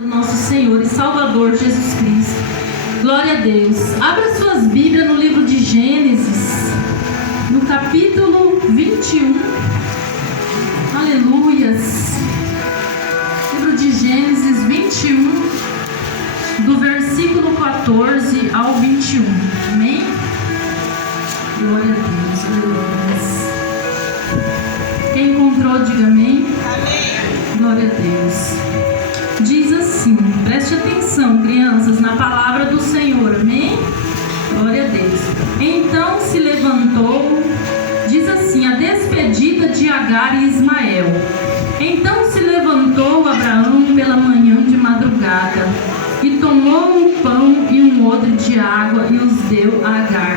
Nosso Senhor e Salvador Jesus Cristo. Glória a Deus. Abra suas Bíblias no livro de Gênesis, no capítulo 21. Aleluias. Livro de Gênesis 21, do versículo 14 ao 21. Amém? Glória a Deus. Aleluias. Quem encontrou, diga amém. Amém. Glória a Deus. Diz assim, preste atenção, crianças, na palavra do Senhor, amém? Glória a Deus. Então se levantou, diz assim, a despedida de Agar e Ismael. Então se levantou Abraão pela manhã de madrugada, e tomou um pão e um odre de água e os deu a Agar.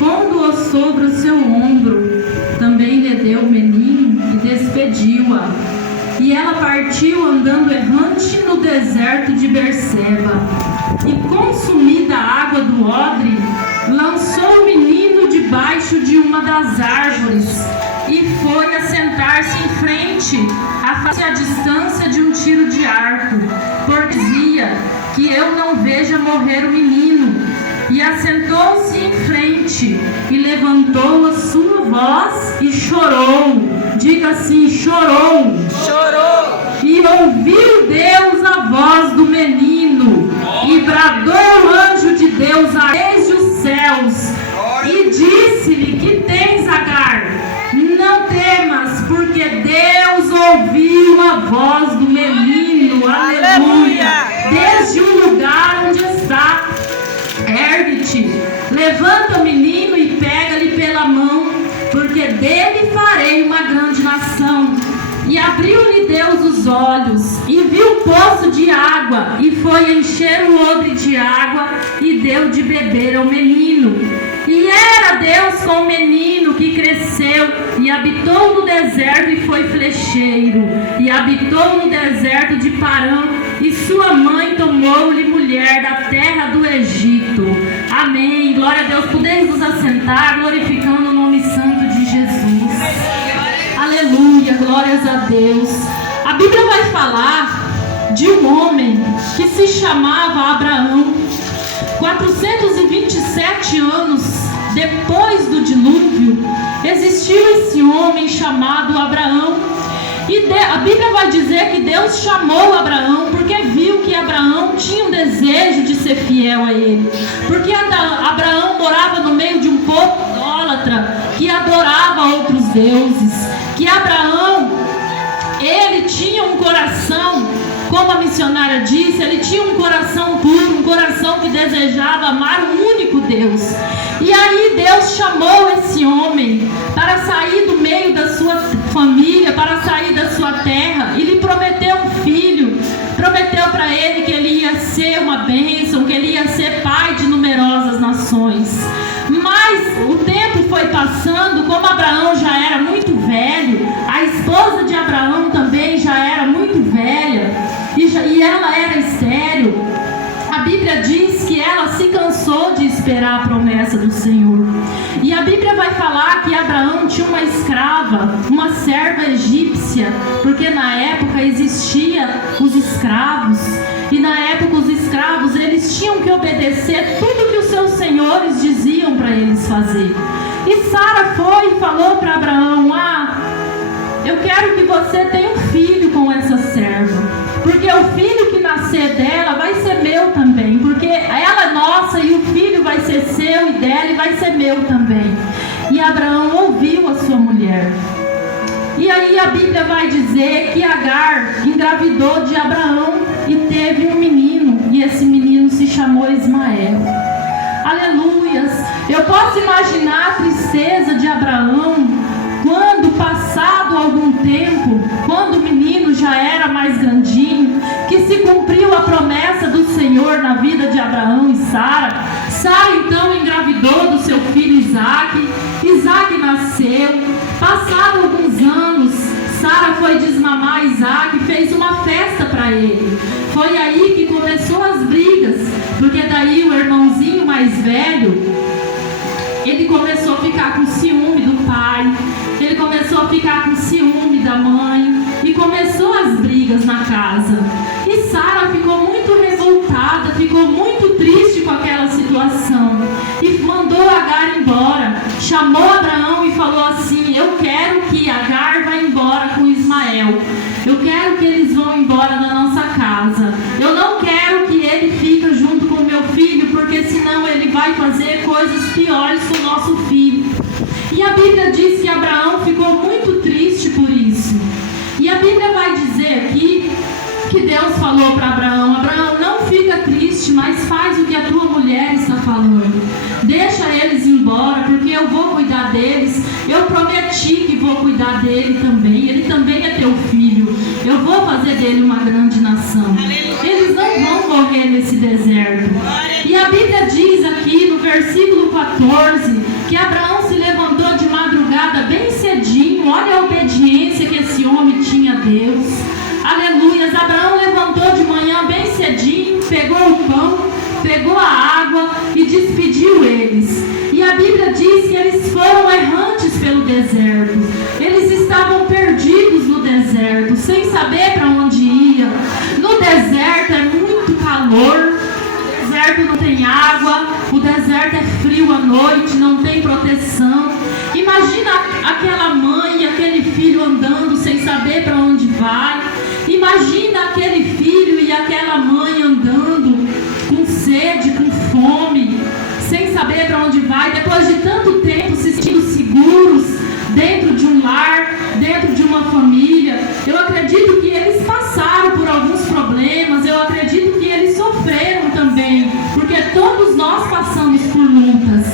Pondo-o sobre o seu ombro, também lhe deu o menino e despediu-a. E ela partiu andando errante no deserto de Berseba. E consumida a água do odre, lançou o menino debaixo de uma das árvores e foi assentar-se em frente, a distância de um tiro de arco, porque dizia que eu não veja morrer o menino. E assentou-se em frente e levantou a sua voz e chorou. Diga assim, chorou. Chorou. E ouviu Deus a voz do menino, e bradou o anjo de Deus desde os céus, e disse-lhe, que tens, Agar? Não temas, porque Deus ouviu a voz do menino. Aleluia. Desde o lugar onde está. Ergue-te, levanta o menino e pega-lhe pela mão, porque dele farei uma grande nação. E abriu-lhe Deus os olhos, e viu um poço de água, e foi encher o odre de água, e deu de beber ao menino. E era Deus com o menino, que cresceu, e habitou no deserto, e foi flecheiro, e habitou no deserto de Parã, e sua mãe tomou-lhe mulher da terra do Egito. Amém. Glória a Deus. Podemos nos assentar, glorificando o nome santo de Jesus. Aleluia, glórias a Deus. A Bíblia vai falar de um homem que se chamava Abraão. 427 anos depois do dilúvio, existiu esse homem chamado Abraão. E a Bíblia vai dizer que Deus chamou Abraão porque viu que Abraão tinha um desejo de ser fiel a ele. Porque Abraão morava no meio de um povo idólatra que adorava outros deuses. Que Abraão, ele tinha um coração, como a missionária disse, ele tinha um coração puro, um coração que desejava amar um único Deus. E aí Deus chamou esse homem para sair do meio da sua família, para sair da sua terra, e lhe prometeu um filho, prometeu para ele que ele ia ser uma bênção, que ele ia ser pai de numerosas nações. Mas o tempo foi passando, como Abraão já era muito velho, a esposa de Abraão também já era muito velha, e ela era estéril. A Bíblia diz que ela se cansou de esperar a promessa do Senhor. E a Bíblia vai falar que Abraão tinha uma escrava, uma serva egípcia, porque na época existiam os escravos. E na época os escravos, eles tinham que obedecer tudo que os seus senhores diziam para eles fazer. E Sara foi e falou para Abraão, eu quero que você tenha um filho com essa serva. Porque o filho que nascer dela vai ser meu também. Porque ela é nossa e o filho vai ser seu e dela e vai ser meu também. E Abraão ouviu a sua mulher. E aí a Bíblia vai dizer que Agar engravidou de Abraão e teve um menino. E esse menino se chamou Ismael. Aleluias. Eu posso imaginar a tristeza de Abraão quando, passado algum tempo, quando o menino já era mais grandinho, que se cumpriu a promessa do Senhor na vida de Abraão e Sara. Sara então engravidou do seu filho Isaque. Isaque nasceu. Passaram alguns anos, Sara foi desmamar Isaque e fez uma festa para ele. Foi aí que começou as brigas, porque daí o irmãozinho mais velho, ele começou a ficar com ciúme do pai, ele começou a ficar com ciúme da mãe, e começou as brigas na casa. E Sara ficou chamou Abraão e falou assim: eu quero que Agar vá embora com Ismael. Eu quero que eles vão embora da nossa casa. Eu não quero que ele fique junto com o meu filho, porque senão ele vai fazer coisas piores com o nosso filho. E a Bíblia diz que Abraão ficou muito triste por isso. E a Bíblia vai dizer aqui que Deus falou para Abraão: Abraão, não fica triste, mas faz o que a tua mulher está falando. Deixa eles embora, porque eu vou cuidar deles. Eu prometi que vou cuidar dele também. Ele também é teu filho. Eu vou fazer dele uma grande nação. Eles não vão morrer nesse deserto. E a Bíblia diz aqui no versículo 14 que Abraão se levantou de madrugada bem cedinho. Olha a obediência que esse homem tinha a Deus. Aleluias. Abraão levantou de manhã bem cedinho, pegou o pão, pegou a água e despediu eles. E a Bíblia diz que eles foram errantes pelo deserto. Eles estavam perdidos no deserto, sem saber para onde ia. No deserto é muito calor, o deserto não tem água, o deserto é frio à noite, não tem proteção. Imagina aquela mãe e aquele filho andando sem saber para onde vai. Imagina aquele filho e aquela mãe andando com sede, com fome, sem saber para onde vai, depois de tanto tempo se sentindo seguros dentro de um lar, dentro de uma família. Eu acredito que eles passaram por alguns problemas, eu acredito que eles sofreram também, porque todos nós passamos por lutas,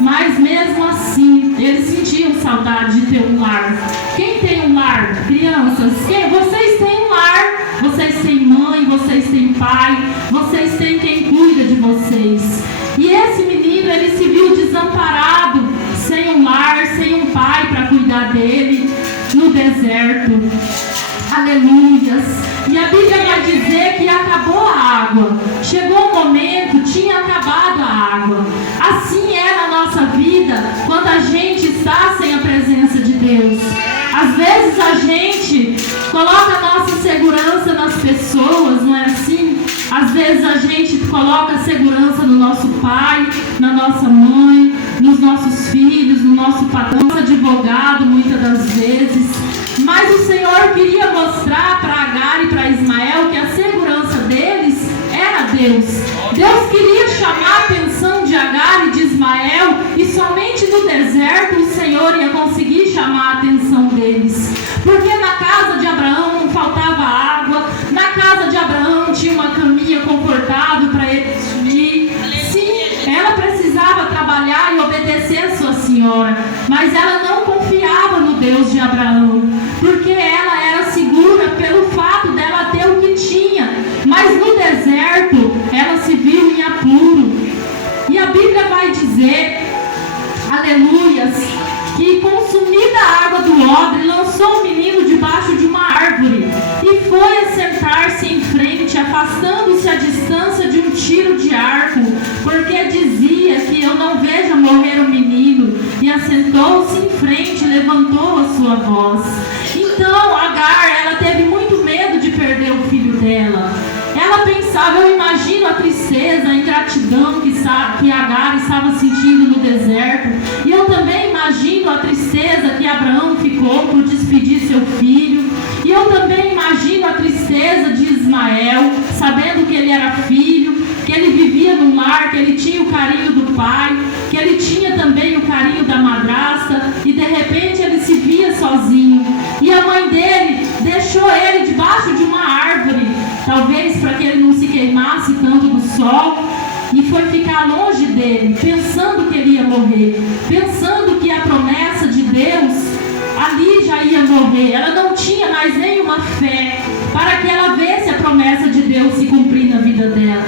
mas mesmo assim eles sentiam saudade de ter um lar. Quem tem um lar? Crianças, vocês têm um lar, vocês têm mãe, vocês têm pai, vocês têm quem cuida de vocês. E esse menino, ele se viu desamparado, sem um lar, sem um pai para cuidar dele, no deserto. Aleluias. E a Bíblia vai dizer que acabou a água. Chegou um momento, tinha acabado a água. Assim é na nossa vida, quando a gente está sem a presença de Deus. Às vezes a gente coloca a nossa segurança nas pessoas, não é assim? Às vezes a gente coloca a segurança no nosso pai, na nossa mãe, nos nossos filhos, no nosso patrão, nosso advogado, muitas das vezes. Mas o Senhor queria mostrar para Agar e para Ismael que a segurança deles era Deus. Deus queria chamar a atenção de Agar e de Ismael, e somente no deserto o Senhor ia conseguir chamar a atenção deles. Porque na casa de Abraão não faltava água, na casa de Abraão tinha uma caminha confortável para ele dormir. Sim, ela precisava trabalhar e obedecer a sua senhora, mas ela não confiava no Deus de Abraão, porque ela era segura pelo fato dela ter o que tinha, mas no deserto ela se viu em apuro. E a Bíblia vai dizer, aleluias, que consumida a água do odre, lançou o menino debaixo de uma árvore e foi assentar-se em frente, afastando-se a distância de um tiro de arco, porque dizia que eu não vejo morrer o menino, e assentou-se em frente e levantou a sua voz. Então Agar, ela teve muito medo de perder o filho dela. Ela pensava, eu imagino a tristeza, a ingratidão que Agar estava sentindo no deserto. E eu também imagino a tristeza que Abraão ficou por despedir seu filho. E eu também imagino a tristeza de Ismael, sabendo que ele era filho, que ele vivia num lar, que ele tinha o carinho do pai, que ele tinha também o carinho da madrasta, e de repente ele se via sozinho. E a mãe dele deixou ele debaixo de uma árvore, talvez para que ele não se queimasse tanto do sol, e foi ficar longe dele, pensando que ele ia morrer, pensando que a promessa de Deus ali já ia morrer. Ela não tinha mais nenhuma fé para que ela visse a promessa de Deus se cumprir na vida dela.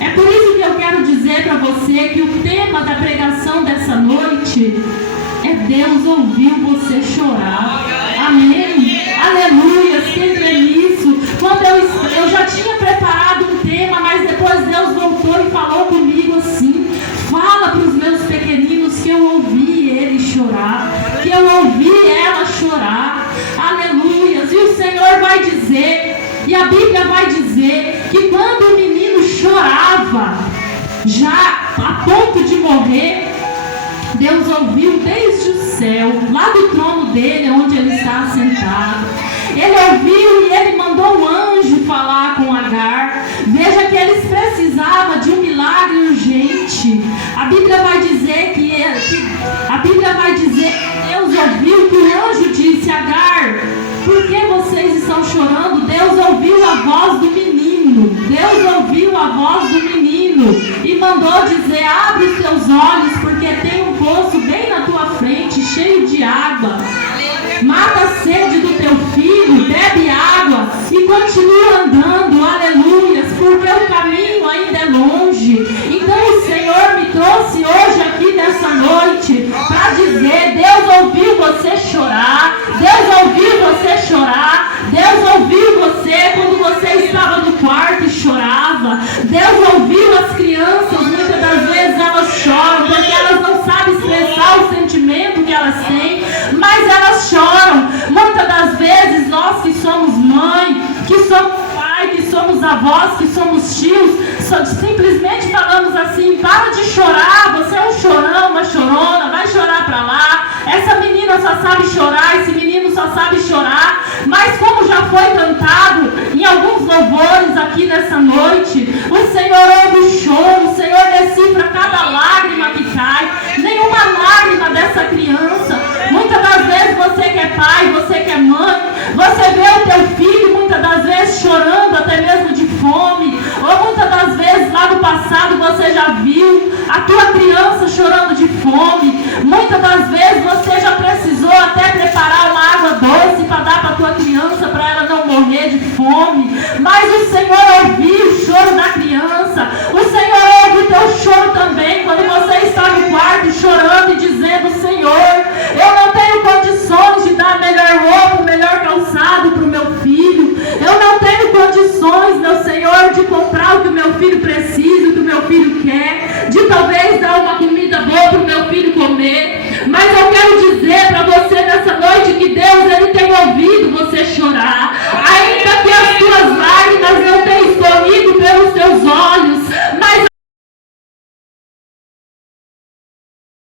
É por isso que eu quero dizer para você que o tema da pregação dessa noite é Deus ouviu você chorar. Amém? Aleluia, quem crê nisso? Quando eu já tinha preparado um tema, mas depois Deus voltou e falou comigo assim: fala para os meus pequeninos que eu ouvi ele chorar, que eu ouvi ela chorar. Aleluia. E o Senhor vai dizer, e a Bíblia vai dizer, que quando o menino chorava, já a ponto de morrer, Deus ouviu desde o céu, lá do trono dele, onde ele está sentado. Ele ouviu e ele mandou um anjo falar com Agar. Veja que eles precisavam de um milagre urgente. A Bíblia vai dizer que Deus ouviu que o anjo disse: Agar, por que vocês estão chorando? Deus ouviu a voz do menino. Deus ouviu a voz do menino e mandou dizer: abre os teus olhos, porque tem um poço bem na tua frente, cheio de água. Mata a sede do teu filho, bebe água e continua andando, aleluias, porque o caminho ainda é longe. Então o Senhor me trouxe hoje aqui nessa noite para dizer: Deus ouviu você chorar, Deus ouviu você chorar, Deus ouviu você quando você estava no quarto e chorava. Deus ouviu as crianças, muitas das vezes elas choram porque elas não sabem expressar o sentimento que elas têm, mas elas choram. Muitas das vezes nós que somos mãe, que somos pai, que somos avós, que somos tios, simplesmente falamos assim: para de chorar, você é um chorão, uma chorona, vai chorar para lá. Essa menina só sabe chorar, esse menino só sabe chorar. Mas como já foi cantado em alguns louvores aqui nessa noite, o Senhor ouve o choro, o Senhor decifra cada lágrima que cai. Nenhuma lágrima dessa criança. Muitas das vezes você que é pai, você que é mãe, você vê o teu filho muitas das vezes chorando até mesmo de fome, ou muitas das vezes lá no passado você já viu a tua criança chorando de fome. Muitas das vezes você já precisou até preparar uma água doce para dar para a tua criança, para ela não morrer de fome. Mas o Senhor ouviu